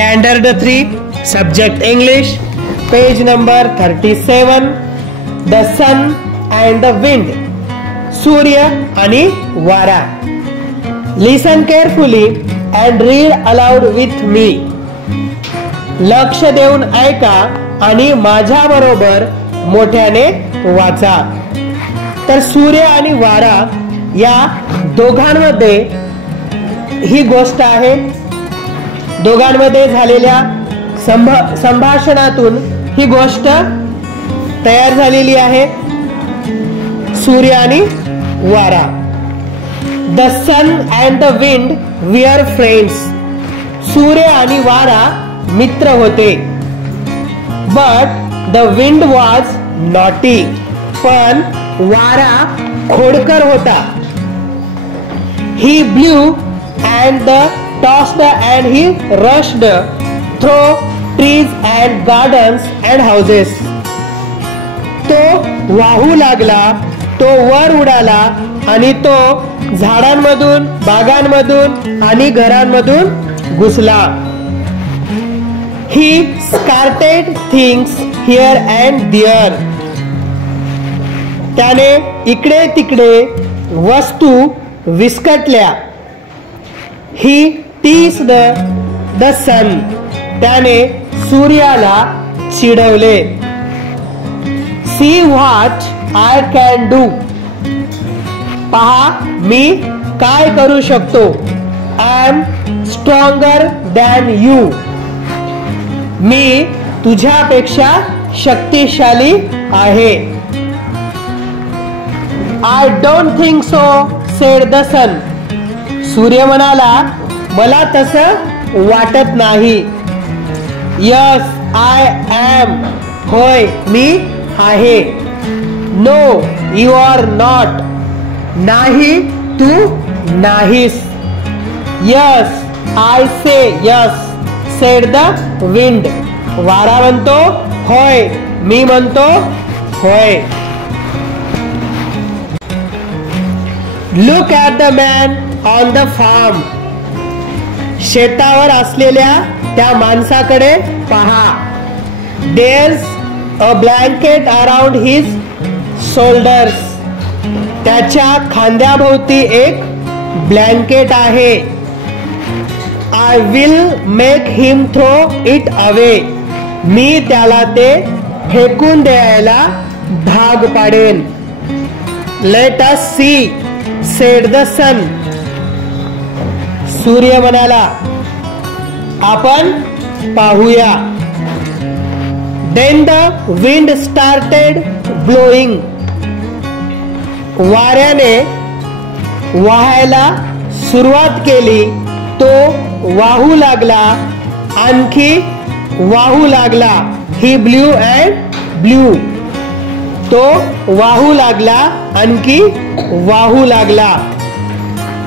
Standard 3, Subject English, page number 37. The sun and the wind. सूर्य आणि वारा. Listen carefully and read aloud with me. लक्ष देऊन ऐका आणि माझ्या बरोबर मोठ्याने वाचा. तर सूर्य आणि वारा या दोघांमध्ये ही गोष्ट आहे. दोघांमध्ये झालेल्या संभाषणातून ही गोष्ट तयार झालेली आहे. सूर्य आणि वारा. The sun and the wind were friends. सूर्य आणि वारा मित्र होते. But the wind was naughty. पण वारा खोडकर होता. He blew and the tossed and he rushed through trees and gardens and houses. तो वाहू लागला, तो वर उडाला आणि तो झाडांमधून, बागांमधून आणि घरांमधून घुसला. He scattered things here and there. त्याने इकडे तिकडे वस्तू विस्कटल्या. He teased the sun. त्याने सूर्याला चिडवले. See what I can do. पहा मी काय करू शकतो. I am stronger than you. मी तुझ्यापेक्षा शक्तिशाली आहे. I don't think so, said the sun. सूर्य म्हणाला, मला तसं वाटत नाही. Yes, I am. होय, मी आहे. No, you are not. नाही, तू नाहीस. Yes, I say yes, said the wind. वारा म्हणतो, होय, मी म्हणतो, होय. Look at the man on the farm. शेतावर असलेल्या त्या माणसाकडे पहा. There's a blanket around his shoulders. त्याच्या खांद्याभोवती एक ब्लँकेट आहे. I will make him throw it away. मी त्याला ते फेकून द्यायला भाग पाडेन. Let us see, said the sun. सूर्य म्हणाला, आपण पाहूया. Then the wind started blowing. वाऱ्याने वाहायला सुरुवात केली. तो वाहू लागला, आणखी वाहू लागला. He blew and blew. तो वाहू लागला, आणखी वाहू लागला.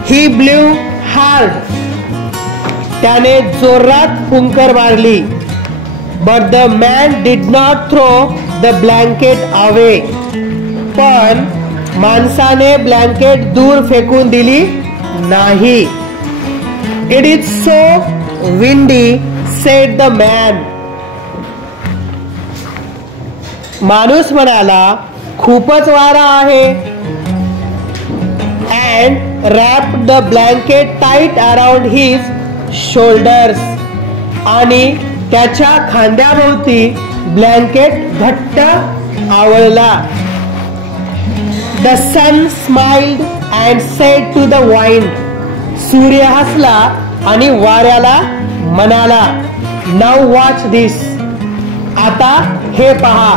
He blew hard. त्याने जोरात फुंकर मारली. But the man did not throw the blanket away. पण माणसाने ब्लँकेट दूर फेकून दिली नाही. It is so windy, said the man. माणूस म्हणाला, खूपच वारा आहे. And wrapped the blanket tight around his shoulders. आणि त्याच्या खांद्याभोवती ब्लँकेट घट्ट आवळला. The sun smiled and said to the wind. सूर्य हसला आणि वाऱ्याला म्हणाला, Now watch this. आता हे पहा.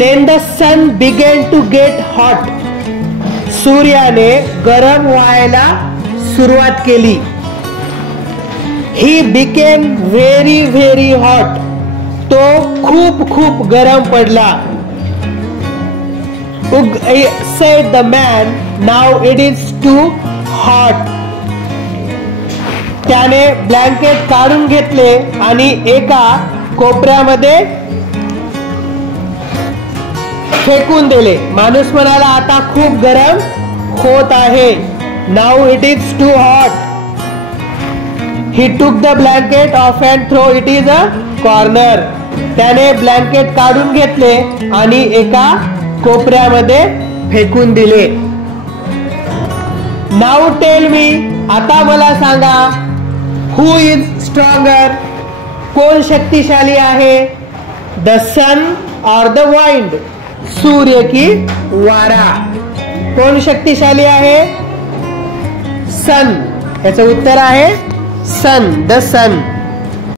Then the sun began to get hot. सूर्याने गरम व्हायला सुरुवात केली. He became very very hot. तो खूप खूप गरम पडला. Said the man, now it is too hot. त्याने ब्लँकेट काढून घेतले आणि एका कोपऱ्यामध्ये फेकून दिले. माणूस म्हणाला, आता खूप गरम होत आहे. Now it is too hot. He took the blanket off and throw it is a corner. त्याने ब्लँकेट काढून घेतले आणि एका कोपऱ्यामध्ये फेकून दिले. नाउ टेल मी, आता मला सांगा, हु इज स्ट्रॉंगर, कोण शक्तिशाली आहे? द सन और द वाइंड, सूर्य की वारा. कोण शक्तिशाली आहे? सन. याचं उत्तर आहे सन, द सन.